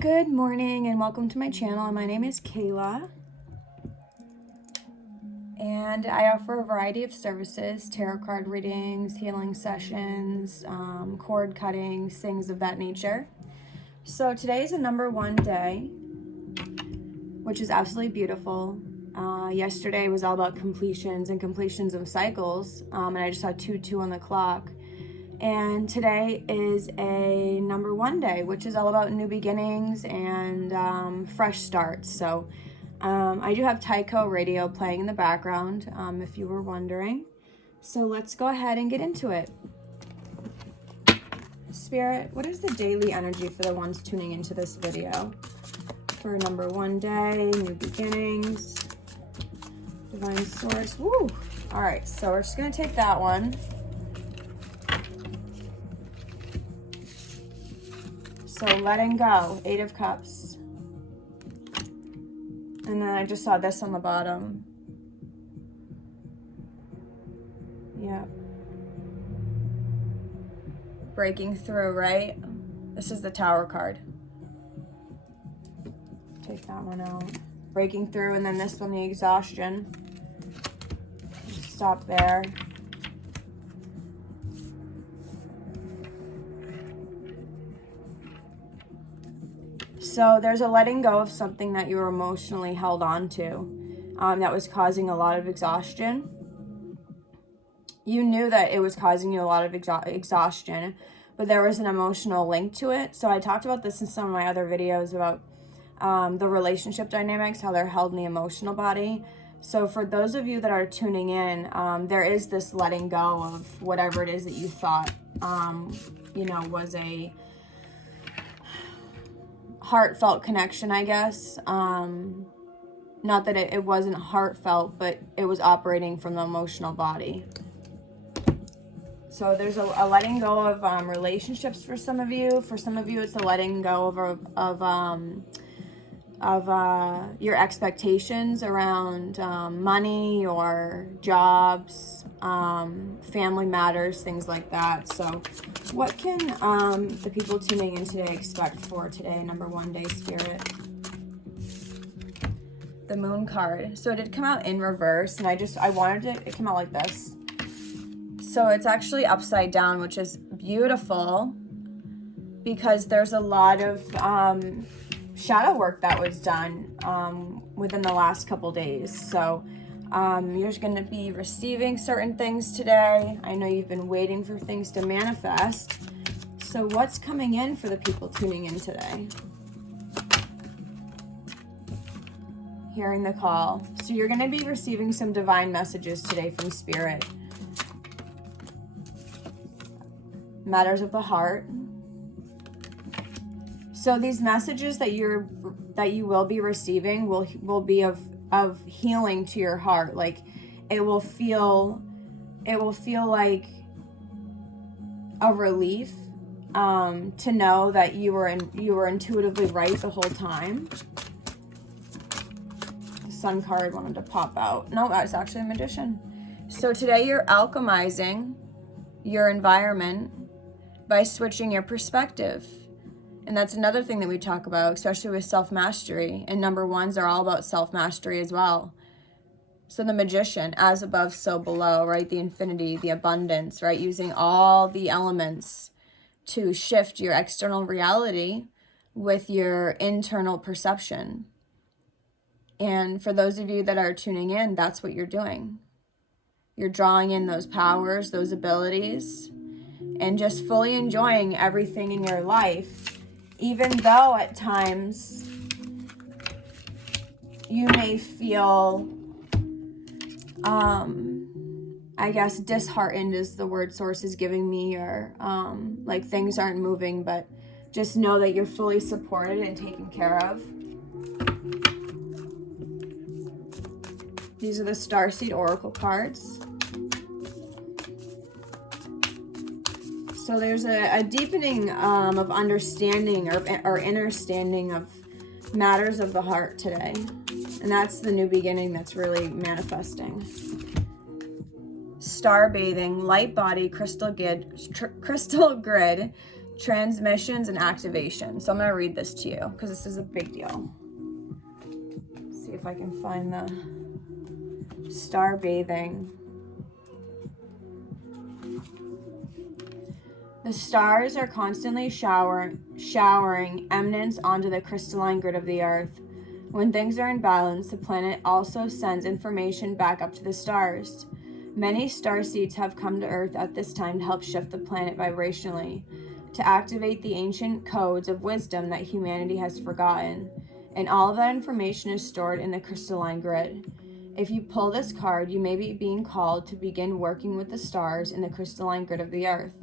Good morning and welcome to my channel. My name is Kayla and I offer a variety of services: tarot card readings, healing sessions, cord cuttings, things of that nature. So today is a number 1 day, which is absolutely beautiful. Yesterday was all about completions and completions of cycles, and I just saw 2-2 on the clock. And today is a number 1 day, which is all about new beginnings and fresh starts. So I do have Tycho radio playing in the background, if you were wondering. So let's go ahead and get into it. Spirit, what is the daily energy for the ones tuning into this video? For number 1 day, new beginnings, divine source. Woo! All right, so we're just gonna take that one. So letting go, 8 of Cups. And then I just saw this on the bottom. Yeah. Breaking through, right? This is the Tower card. Take that one out. Breaking through, and then this one, the exhaustion. Stop there. So there's a letting go of something that you were emotionally held on to, that was causing a lot of exhaustion. You knew that it was causing you a lot of exhaustion, but there was an emotional link to it. So I talked about this in some of my other videos about the relationship dynamics, how they're held in the emotional body. So for those of you that are tuning in, there is this letting go of whatever it is that you thought, was a heartfelt connection, I guess. Not that it wasn't heartfelt, but it was operating from the emotional body. So there's a letting go of relationships for some of you. For some of you, it's a letting go of your expectations around money or jobs, family matters, things like that. So what can the people tuning in today expect for today, number 1 day, Spirit? The Moon card. So it did come out in reverse, and I wanted it came out like this. So it's actually upside down, which is beautiful because there's a lot of shadow work that was done within the last couple days. So you're going to be receiving certain things today. I know you've been waiting for things to manifest. So what's coming in for the people tuning in today? Hearing the call. So you're going to be receiving some divine messages today from Spirit. Matters of the heart. So these messages that you will be receiving will be of healing to your heart. Like it will feel like a relief to know that you were intuitively right the whole time. The Sun card wanted to pop out. No, that's actually a Magician. So today you're alchemizing your environment by switching your perspective. And that's another thing that we talk about, especially with self-mastery. And number 1s are all about self-mastery as well. So the Magician, as above, so below, right? The infinity, the abundance, right? Using all the elements to shift your external reality with your internal perception. And for those of you that are tuning in, that's what you're doing. You're drawing in those powers, those abilities, and just fully enjoying everything in your life, even though at times you may feel, I guess disheartened is the word Source is giving me, or like things aren't moving, but just know that you're fully supported and taken care of. These are the Starseed Oracle cards. So there's a deepening of understanding or understanding of matters of the heart today. And that's the new beginning that's really manifesting. Star bathing, light body, crystal grid, transmissions, and activation. So I'm going to read this to you because this is a big deal. Let's see if I can find the star bathing. The stars are constantly showering eminence onto the crystalline grid of the earth. When things are in balance, the planet also sends information back up to the stars. Many starseeds have come to Earth at this time to help shift the planet vibrationally, to activate the ancient codes of wisdom that humanity has forgotten. And all of that information is stored in the crystalline grid. If you pull this card, you may be being called to begin working with the stars in the crystalline grid of the earth.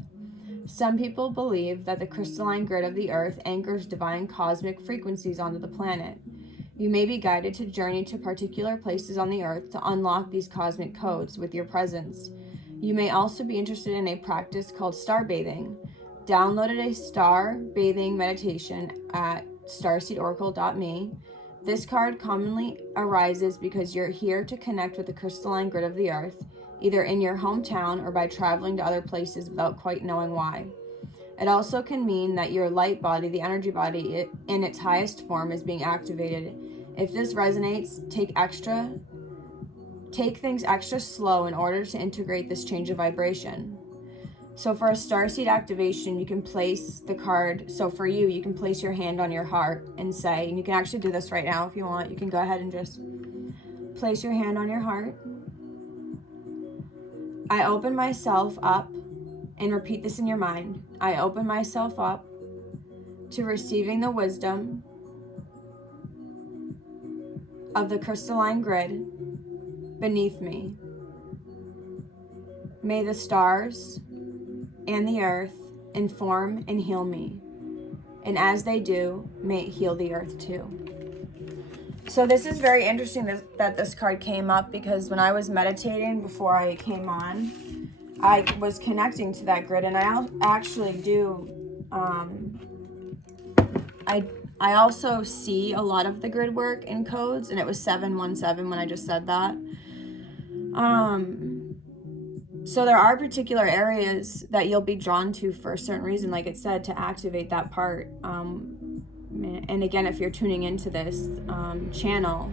Some people believe that the crystalline grid of the earth anchors divine cosmic frequencies onto the planet. You may be guided to journey to particular places on the earth to unlock these cosmic codes with your presence. You may also be interested in a practice called star bathing. Downloaded a star bathing meditation at starseedoracle.me. This card commonly arises because you're here to connect with the crystalline grid of the earth, either in your hometown or by traveling to other places without quite knowing why. It also can mean that your light body, the energy body, in its highest form is being activated. If this resonates, take things extra slow in order to integrate this change of vibration. So for a starseed activation, you can place the card. So for you, you can place your hand on your heart and say, and you can actually do this right now if you want. You can go ahead and just place your hand on your heart. I open myself up, and repeat this in your mind. I open myself up to receiving the wisdom of the crystalline grid beneath me. May the stars and the earth inform and heal me. And as they do, may it heal the earth too. So this is very interesting that this card came up, because when I was meditating before I came on, I was connecting to that grid, and I actually do, I also see a lot of the grid work in codes, and it was 717 when I just said that. So there are particular areas that you'll be drawn to for a certain reason, like it said, to activate that part. And again, if you're tuning into this channel,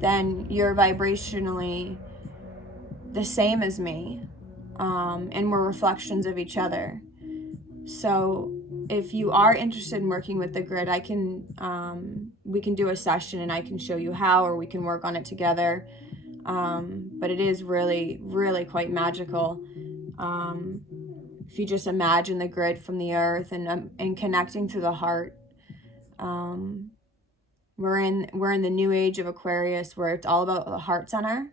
then you're vibrationally the same as me, and we're reflections of each other. So if you are interested in working with the grid, we can do a session and I can show you how, or we can work on it together. But it is really, really quite magical. If you just imagine the grid from the earth and connecting to the heart. We're in the new age of Aquarius, where it's all about the heart center.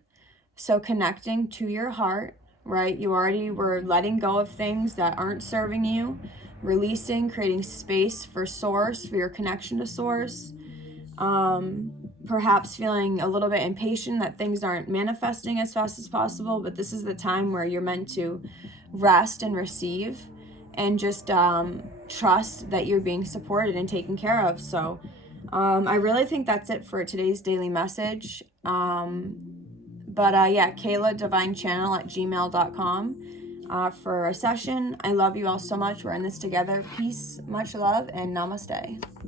So connecting to your heart, right? You already were letting go of things that aren't serving you, releasing, creating space for source, for your connection to source. Perhaps feeling a little bit impatient that things aren't manifesting as fast as possible, but this is the time where you're meant to rest and receive, and just trust that you're being supported and taken care of. So I really think that's it for today's daily message. Yeah, kayladivinechannel@gmail.com for a session. I love you all so much. We're in this together. Peace, much love, and namaste.